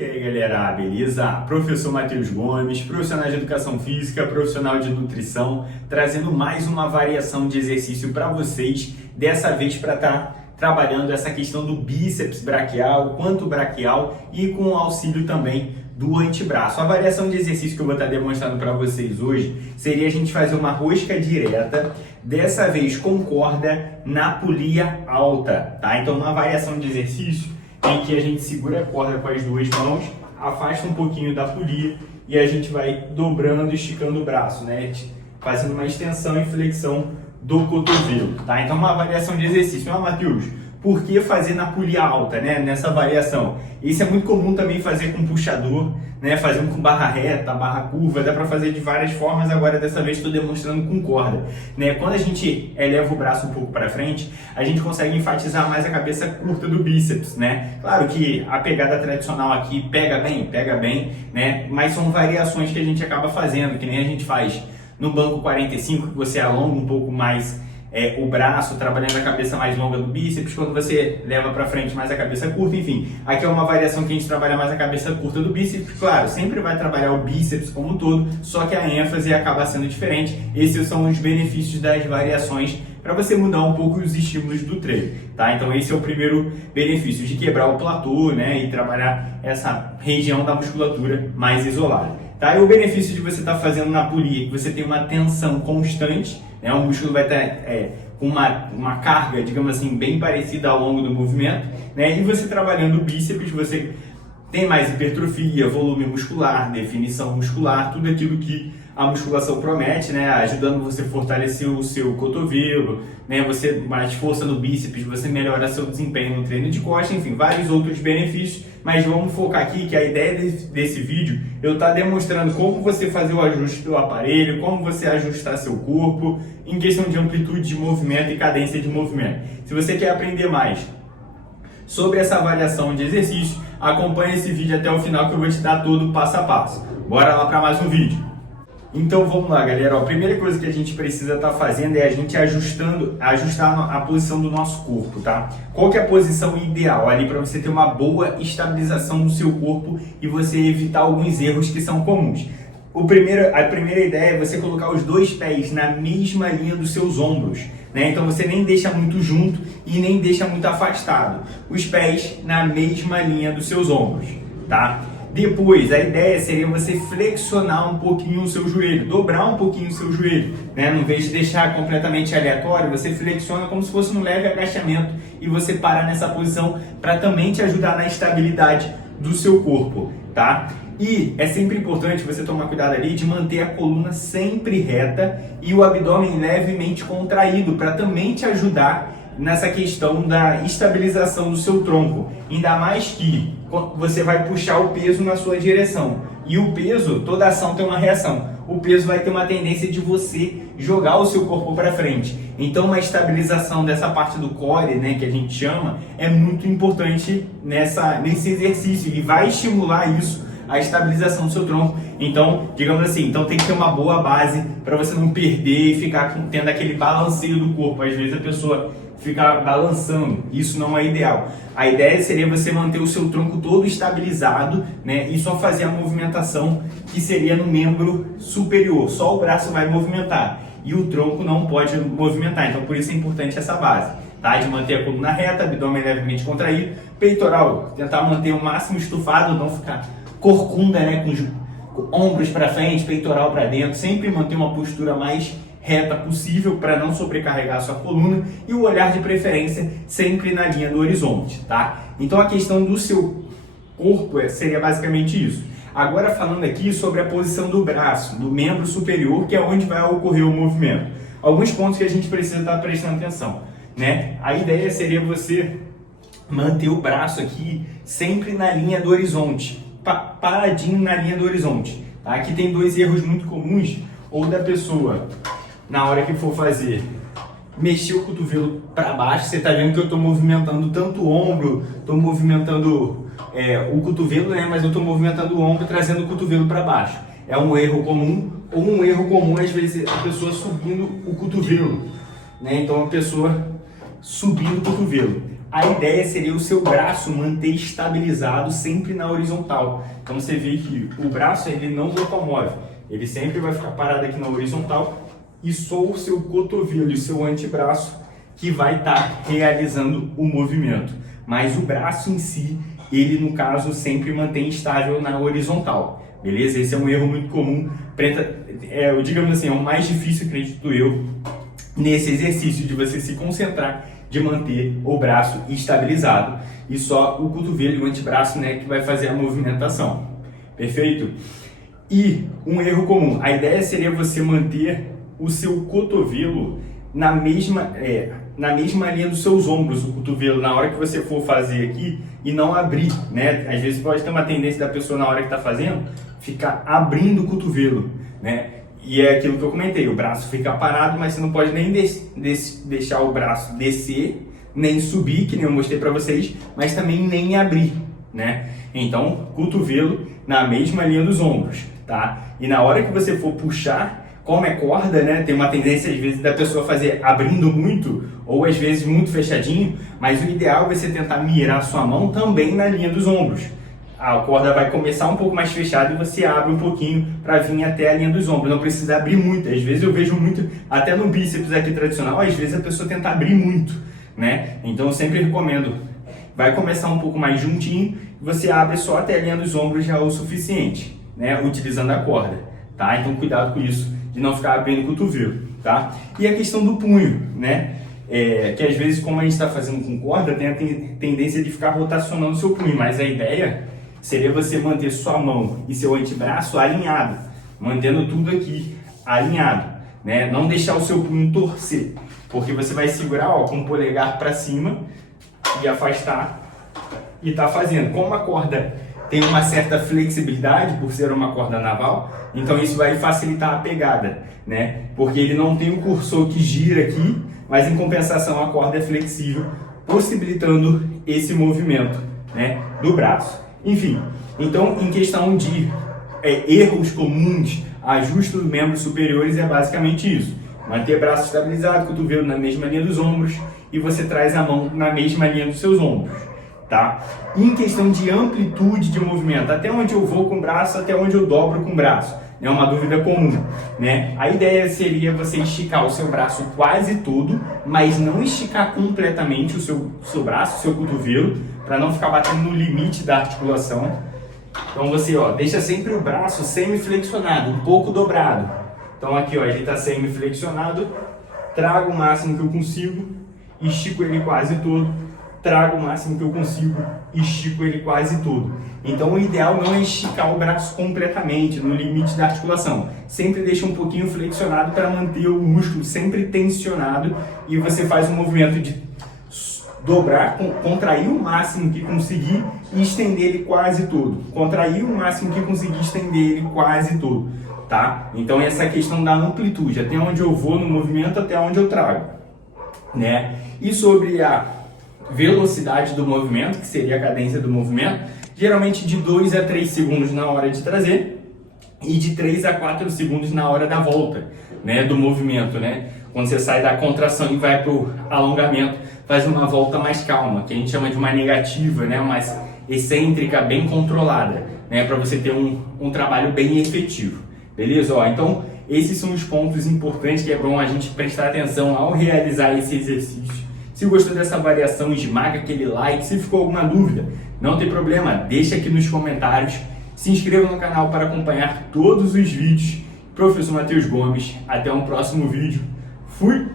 E aí galera, beleza? Professor Matheus Gomes, profissional de educação física, profissional de nutrição, trazendo mais uma variação de exercício para vocês, dessa vez para estar trabalhando essa questão do bíceps braquial, quanto braquial e com o auxílio também do antebraço. A variação de exercício que eu vou estar demonstrando para vocês hoje seria a gente fazer uma rosca direta, dessa vez com corda na polia alta, tá? Então uma variação de exercício em que a gente segura a corda com as duas mãos, afasta um pouquinho da polia e a gente vai dobrando, esticando o braço, né? Fazendo uma extensão e flexão do cotovelo, tá? Então uma variação de exercício. Matheus, por que fazer na polia alta, né? Nessa variação? Isso é muito comum também fazer com puxador, né? Fazendo com barra reta, barra curva, dá para fazer de várias formas. Agora dessa vez estou demonstrando com corda, né? Quando a gente eleva o braço um pouco para frente, a gente consegue enfatizar mais a cabeça curta do bíceps, né? Claro que a pegada tradicional aqui pega bem, né? Mas são variações que a gente acaba fazendo, que nem a gente faz no banco 45, que você alonga um pouco mais o braço, trabalhando a cabeça mais longa do bíceps, quando você leva para frente mais a cabeça curta, enfim. Aqui é uma variação que a gente trabalha mais a cabeça curta do bíceps, claro, sempre vai trabalhar o bíceps como um todo, só que a ênfase acaba sendo diferente. Esses são os benefícios das variações para você mudar um pouco os estímulos do treino, tá? Então esse é o primeiro benefício, de quebrar o platô, né, e trabalhar essa região da musculatura mais isolada, tá? E o benefício de você estar fazendo na polia, que você tem uma tensão constante, né? O músculo vai estar com uma carga, digamos assim, bem parecida ao longo do movimento, né? E você trabalhando o bíceps, você tem mais hipertrofia, volume muscular, definição muscular, tudo aquilo que a musculação promete, né? Ajudando você a fortalecer o seu cotovelo, né? Você mais força no bíceps, você melhora seu desempenho no treino de costas, enfim, vários outros benefícios. Mas vamos focar aqui que a ideia desse vídeo eu estar demonstrando como você fazer o ajuste do aparelho, como você ajustar seu corpo em questão de amplitude de movimento e cadência de movimento. Se você quer aprender mais sobre essa variação de exercício, acompanhe esse vídeo até o final que eu vou te dar todo passo a passo. Bora lá para mais um vídeo. Então vamos lá, galera. A primeira coisa que a gente precisa estar fazendo é a gente ajustar a posição do nosso corpo, tá? Qual que é a posição ideal ali para você ter uma boa estabilização do seu corpo e você evitar alguns erros que são comuns? A primeira ideia é você colocar os dois pés na mesma linha dos seus ombros, né? Então você nem deixa muito junto e nem deixa muito afastado. Os pés na mesma linha dos seus ombros, tá? Depois, a ideia seria você flexionar um pouquinho o seu joelho, dobrar um pouquinho o seu joelho, né? Não vez de deixar completamente aleatório, você flexiona como se fosse um leve agachamento e você para nessa posição para também te ajudar na estabilidade do seu corpo, tá? E é sempre importante você tomar cuidado ali de manter a coluna sempre reta e o abdômen levemente contraído para também te ajudar nessa questão da estabilização do seu tronco. Ainda mais que você vai puxar o peso na sua direção. E o peso, toda ação tem uma reação. O peso vai ter uma tendência de você jogar o seu corpo para frente. Então uma estabilização dessa parte do core, né, que a gente chama, é muito importante nesse exercício e vai estimular isso, a estabilização do seu tronco. Então, digamos assim, então tem que ter uma boa base para você não perder e ficar tendo aquele balanceio do corpo. Às vezes a pessoa fica balançando, isso não é ideal. A ideia seria você manter o seu tronco todo estabilizado, né, e só fazer a movimentação que seria no membro superior. Só o braço vai movimentar e o tronco não pode movimentar. Então por isso é importante essa base, tá? De manter a coluna reta, abdômen levemente contraído, peitoral, tentar manter o máximo estufado, não ficar corcunda, né, com os ombros para frente, peitoral para dentro, sempre manter uma postura mais reta possível para não sobrecarregar a sua coluna e o olhar de preferência sempre na linha do horizonte, tá? Então a questão do seu corpo seria basicamente isso. Agora falando aqui sobre a posição do braço, do membro superior, que é onde vai ocorrer o movimento. Alguns pontos que a gente precisa estar prestando atenção, né? A ideia seria você manter o braço aqui sempre na linha do horizonte, paradinho na linha do horizonte, tá? Aqui tem dois erros muito comuns, ou da pessoa, na hora que for fazer, mexer o cotovelo para baixo. Você está vendo que eu estou movimentando tanto o ombro, estou movimentando o cotovelo, né? Mas eu estou movimentando o ombro, trazendo o cotovelo para baixo. É um erro comum, ou um erro comum às vezes a pessoa subindo o cotovelo, né? Então a pessoa subindo o cotovelo. a ideia seria o seu braço manter estabilizado sempre na horizontal. Então você vê que o braço ele não locomove, ele sempre vai ficar parado aqui na horizontal e só o seu cotovelo e o seu antebraço que vai estar realizando o movimento. Mas o braço em si, ele no caso sempre mantém estável na horizontal, beleza? Esse é um erro muito comum, digamos assim, é o mais difícil, acredito eu, nesse exercício de você se concentrar, de manter o braço estabilizado e só o cotovelo e o antebraço, né, que vai fazer a movimentação. Perfeito? E um erro comum, a ideia seria você manter o seu cotovelo na mesma linha dos seus ombros, o cotovelo, na hora que você for fazer aqui e não abrir, né? Às vezes pode ter uma tendência da pessoa na hora que está fazendo, ficar abrindo o cotovelo, né? E é aquilo que eu comentei, o braço fica parado, mas você não pode nem deixar o braço descer, nem subir, que nem eu mostrei para vocês, mas também nem abrir, né? Então, cotovelo na mesma linha dos ombros, tá? E na hora que você for puxar, como é corda, né? Tem uma tendência às vezes da pessoa fazer abrindo muito, ou às vezes muito fechadinho, mas o ideal é você tentar mirar sua mão também na linha dos ombros. A corda vai começar um pouco mais fechada e você abre um pouquinho para vir até a linha dos ombros. Não precisa abrir muito. Às vezes eu vejo muito, até no bíceps aqui tradicional, às vezes a pessoa tenta abrir muito, né? Então eu sempre recomendo, vai começar um pouco mais juntinho, você abre só até a linha dos ombros já é o suficiente, né? Utilizando a corda, tá? Então cuidado com isso, de não ficar abrindo o cotovelo, tá? E a questão do punho, né? Que às vezes, como a gente está fazendo com corda, tem a tendência de ficar rotacionando o seu punho, mas a ideia seria você manter sua mão e seu antebraço alinhado, mantendo tudo aqui alinhado, né? Não deixar o seu punho torcer, porque você vai segurar, ó, com o polegar para cima e afastar e tá fazendo. Como a corda tem uma certa flexibilidade por ser uma corda naval, então isso vai facilitar a pegada, né? Porque ele não tem um cursor que gira aqui, mas em compensação a corda é flexível, possibilitando esse movimento, né, do braço. Enfim, então em questão de erros comuns, ajuste dos membros superiores é basicamente isso. Manter braço estabilizado, cotovelo na mesma linha dos ombros e você traz a mão na mesma linha dos seus ombros, tá? Em questão de amplitude de movimento, até onde eu vou com o braço, até onde eu dobro com o braço, é uma dúvida comum, né? A ideia seria você esticar o seu braço quase todo, mas não esticar completamente o seu braço, o seu cotovelo, para não ficar batendo no limite da articulação. Então você, ó, deixa sempre o braço semi-flexionado, um pouco dobrado. Então aqui, ó, ele está semi-flexionado, trago o máximo que eu consigo, estico ele quase todo, trago o máximo que eu consigo, estico ele quase todo. Então o ideal não é esticar o braço completamente, no limite da articulação. Sempre deixa um pouquinho flexionado para manter o músculo sempre tensionado e você faz um movimento de dobrar, contrair o máximo que conseguir e estender ele quase todo. Contrair o máximo que conseguir, estender ele quase todo, tá? Então essa é a questão da amplitude, até onde eu vou no movimento, até onde eu trago, né? E sobre a velocidade do movimento, que seria a cadência do movimento, geralmente de 2 a 3 segundos na hora de trazer e de 3 a 4 segundos na hora da volta, né, do movimento, né? Quando você sai da contração e vai para o alongamento, faz uma volta mais calma, que a gente chama de uma negativa, né, mais excêntrica, bem controlada, né, para você ter um trabalho bem efetivo, beleza? Ó, então, esses são os pontos importantes que é bom a gente prestar atenção ao realizar esse exercício. Se gostou dessa variação, esmaga aquele like. Se ficou alguma dúvida, não tem problema, deixa aqui nos comentários. Se inscreva no canal para acompanhar todos os vídeos. Professor Matheus Gomes, até um próximo vídeo. Fui!